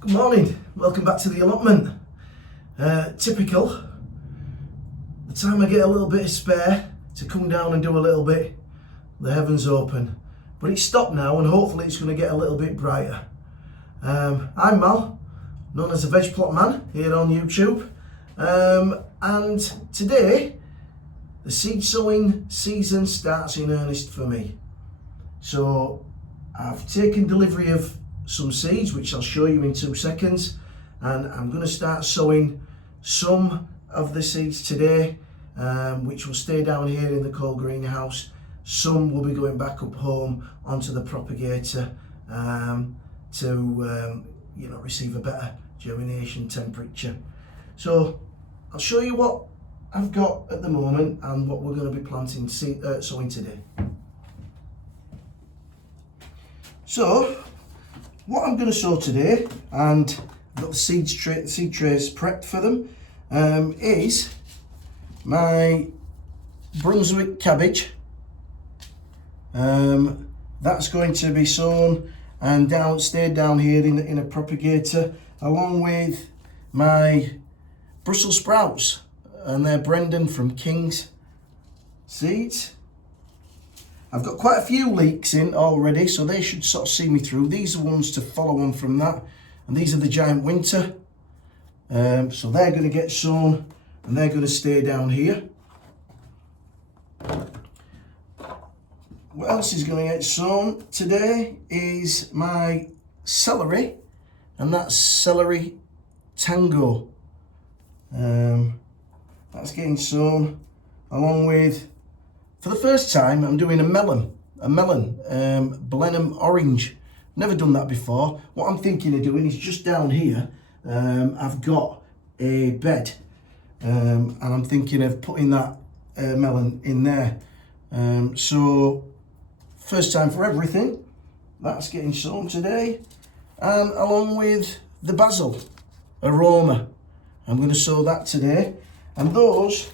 Good morning, welcome back to the allotment. Typical, the time I get a little bit of spare to come down and do a little bit, the heavens open. But it's stopped now and hopefully it's going to get a little bit brighter. I'm Mal, known as the Veg Plot Man here on YouTube. And today, the seed sowing season starts in earnest for me. So I've taken delivery of some seeds, which I'll show you in 2 seconds, and I'm going to start sowing some of the seeds today, which will stay down here in the cold greenhouse. Some will be going back up home onto the propagator to receive a better germination temperature. So I'll show you what I've got at the moment and what we're going to be sowing today. So what I'm going to sow today, and I've got the seed trays prepped for them, is my Brunswick cabbage. That's going to be sown and stayed down here in a propagator, along with my Brussels sprouts, and they're Brendan from King's Seeds. I've got quite a few leeks in already, so they should sort of see me through. These are ones to follow on from that, and these are the Giant Winter. So they're going to get sown and they're going to stay down here. What else is going to get sown today is my celery, and that's Celery Tango. That's getting sown along with, for the first time, I'm doing a melon, Blenheim orange. Never done that before. What I'm thinking of doing is just down here, I've got a bed, and I'm thinking of putting that melon in there. So, first time for everything. That's getting sown today, and along with the basil aroma, I'm going to sow that today, and those,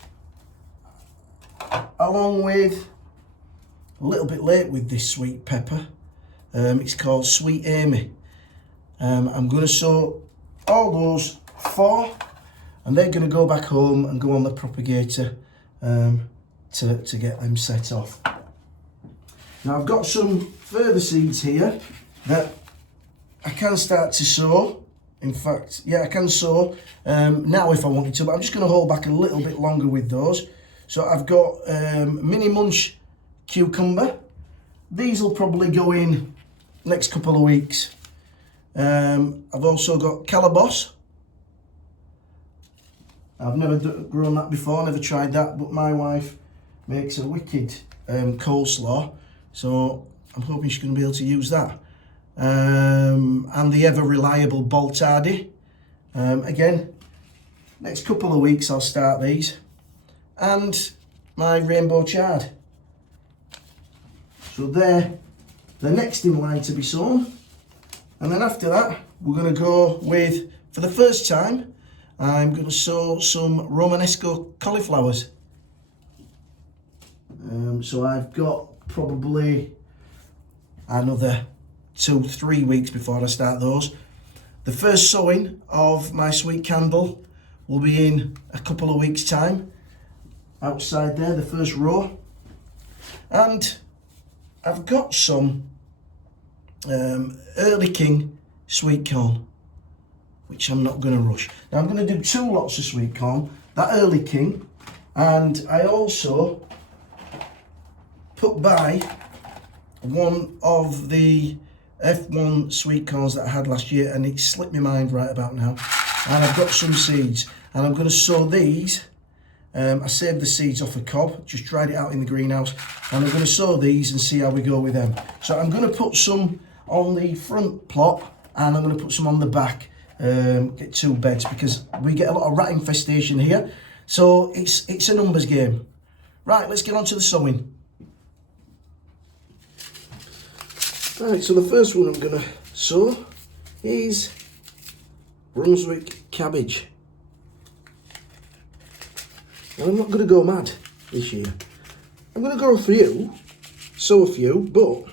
along with a little bit late with this sweet pepper, it's called Sweet Amy. I'm going to sow all those 4, and they're going to go back home and go on the propagator to get them set off. Now I've got some further seeds here that I can start to sow. In fact, yeah, I can sow now if I wanted to, but I'm just going to hold back a little bit longer with those. So I've got mini munch cucumber. These will probably go in next couple of weeks. I've also got calabash. I've never grown that before, never tried that, but my wife makes a wicked coleslaw, so I'm hoping she's going to be able to use that. And the ever reliable Boltardi. Again, next couple of weeks I'll start these. And my rainbow chard. So they're the next in line to be sown. And then after that, we're going to go with, for the first time, I'm going to sow some Romanesco cauliflowers. So I've got probably another 2-3 weeks before I start those. The first sowing of my sweet candle will be in a couple of weeks' time. Outside there, the first row. And I've got some Early King sweet corn, which I'm not going to rush. Now I'm going to do 2 lots of sweet corn, that Early King, and I also put by one of the F1 sweet corns that I had last year, and it slipped my mind right about now. And I've got some seeds, and I'm going to sow these. I saved the seeds off a cob, just dried it out in the greenhouse, and I'm going to sow these and see how we go with them. So I'm going to put some on the front plot, and I'm going to put some on the back, get 2 beds, because we get a lot of rat infestation here. So it's a numbers game. Right, let's get on to the sowing. Right, so the first one I'm going to sow is Brunswick cabbage. And I'm not going to go mad this year. I'm going to grow a few, sow a few, but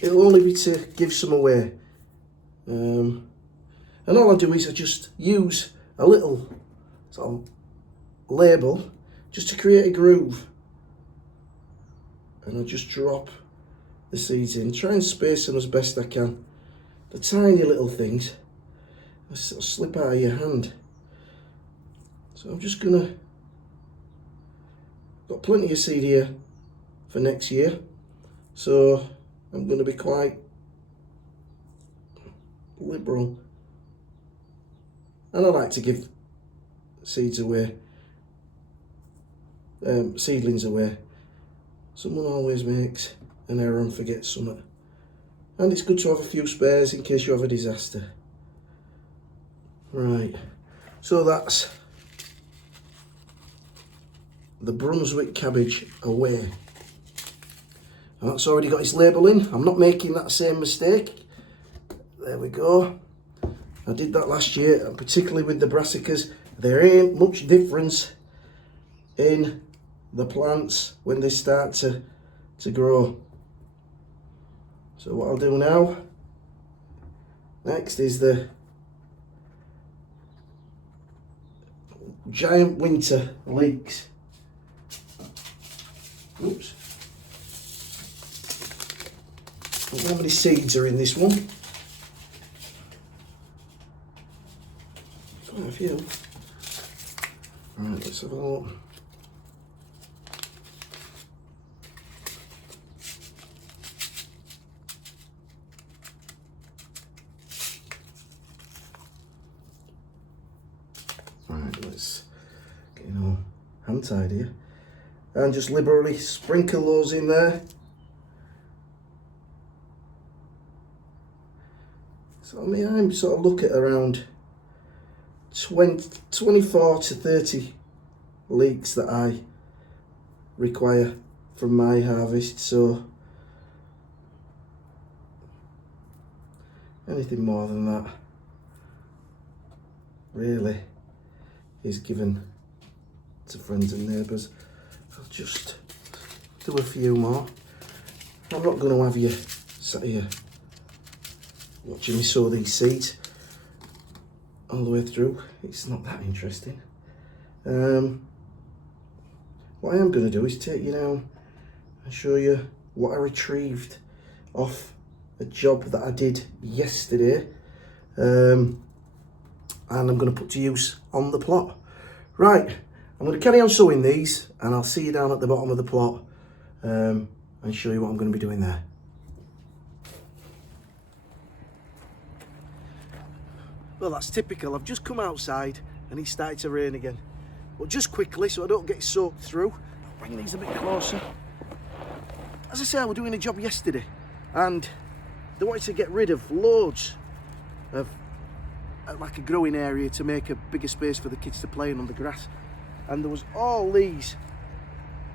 it'll only be to give some away. And all I do is I just use a little sort of label just to create a groove. And I just drop the seeds in, try and space them as best I can. The tiny little things they sort of slip out of your hand. So I'm just gonna, got plenty of seed here for next year, so I'm gonna be quite liberal. And I like to give seeds away, seedlings away. Someone always makes an error and forgets something. And it's good to have a few spares in case you have a disaster. Right, so that's the Brunswick cabbage away. And that's already got its label in. I'm not making that same mistake. There we go. I did that last year, and particularly with the brassicas, there ain't much difference in the plants when they start to grow. So what I'll do now, next is the giant winter leeks. Oops. I don't know how many seeds are in this one. Quite a few. Right, let's have a look. Right, let's get all hand tied here. And just liberally sprinkle those in there. So I mean, I'm sort of look at around 24 to 30 leeks that I require from my harvest, so anything more than that really is given to friends and neighbours. I'll just do a few more. I'm not going to have you sat here watching me sow these seeds all the way through. It's not that interesting. What I am going to do is take you down and show you what I retrieved off a job that I did yesterday, and I'm going to put to use on the plot. Right, I'm going to carry on sowing these, and I'll see you down at the bottom of the plot and show you what I'm going to be doing there. Well, that's typical. I've just come outside and it started to rain again. But just quickly, so I don't get soaked through, I'll bring these a bit closer. As I say, I was doing a job yesterday and they wanted to get rid of loads of like a growing area to make a bigger space for the kids to play in on the grass. And there was all these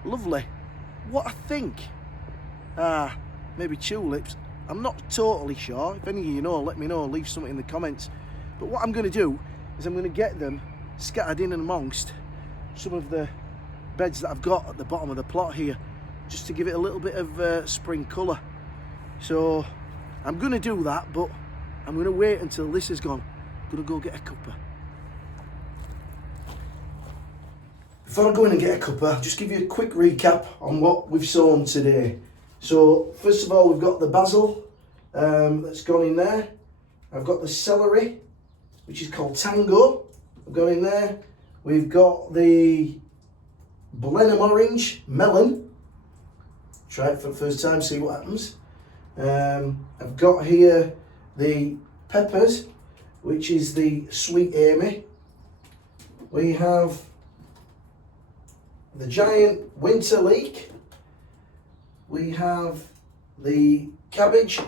lovely, what I think maybe tulips. I'm not totally sure. If any of you know, let me know, leave something in the comments. But what I'm going to do is I'm going to get them scattered in and amongst some of the beds that I've got at the bottom of the plot here, just to give it a little bit of spring colour. So I'm going to do that, but I'm going to wait until this is gone. I'm going to go get a cuppa. Before I go in and get a cuppa, I'll just give you a quick recap on what we've sown today. So first of all, we've got the basil that's gone in there. I've got the celery, which is called Tango, I've got in there. We've got the Blenheim orange melon. Try it for the first time, see what happens. I've got here the peppers, which is the sweet Amy. We have the giant winter leek. We have the cabbage,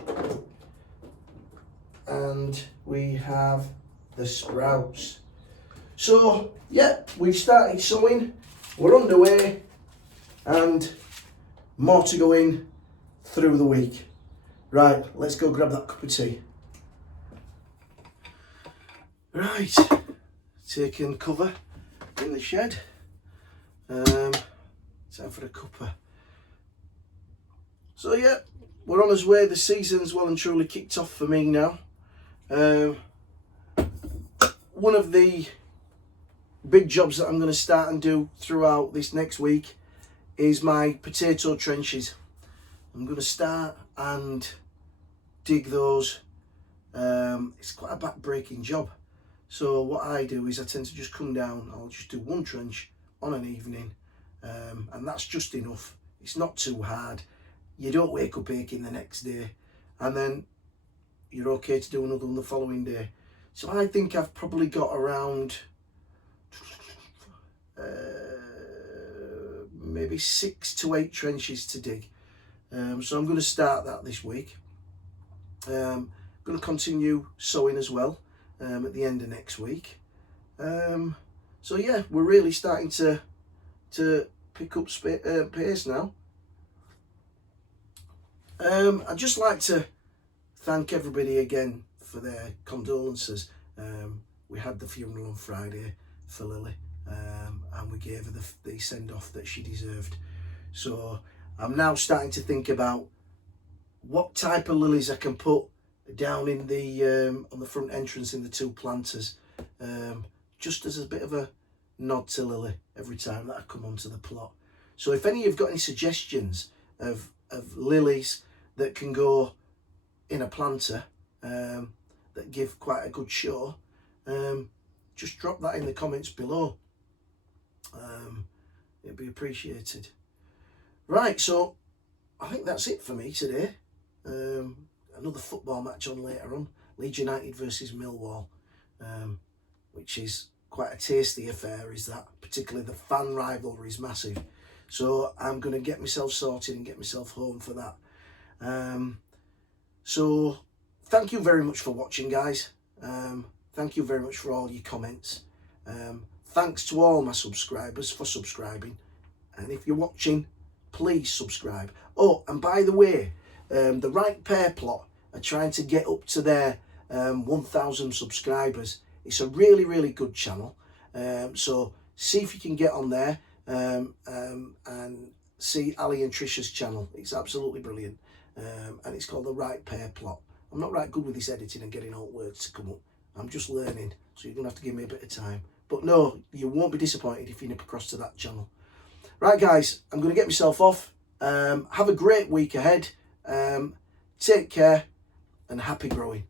and we have the sprouts. So yeah, we've started sowing, we're underway, and more to go in through the week. Right, let's go grab that cup of tea. Right, taking cover in the shed. Time for a cuppa. So yeah, we're on our way. The season's well and truly kicked off for me now. One of the big jobs that I'm going to start and do throughout this next week is my potato trenches. I'm going to start and dig those. It's quite a back-breaking job. So what I do is I tend to just come down, I'll just do one trench on an evening, and that's just enough. It's not too hard. You don't wake up aching the next day, and then you're okay to do another one the following day. So I think I've probably got around maybe 6 to 8 trenches to dig. So I'm going to start that this week. Going to continue sowing as well at the end of next week. So yeah, we're really starting to pick up pace now. I'd just like to thank everybody again for their condolences. We had the funeral on Friday for Lily, and we gave her the send-off that she deserved. So I'm now starting to think about what type of lilies I can put down in the on the front entrance in the 2 planters, just as a bit of a nod to Lily every time that I come onto the plot. So if any of you've got any suggestions of lilies that can go in a planter that give quite a good show, just drop that in the comments below. It'd be appreciated. Right, so I think that's it for me today. Another football match on later on, Leeds United versus Millwall, which is quite a tasty affair, is that. Particularly the fan rivalry is massive. So I'm going to get myself sorted and get myself home for that. So thank you very much for watching, guys. Thank you very much for all your comments. Thanks to all my subscribers for subscribing. And if you're watching, please subscribe. Oh, and by the way, the Right Pair Plot are trying to get up to their 1,000 subscribers. It's a really, really good channel. So see if you can get on there and see Ali and Trisha's channel. It's absolutely brilliant. And it's called the Right Pair Plot. I'm not right good with this editing and getting all words to come up. I'm just learning, so you're going to have to give me a bit of time. But no, you won't be disappointed if you nip across to that channel. Right, guys, I'm going to get myself off. Have a great week ahead. Take care and happy growing.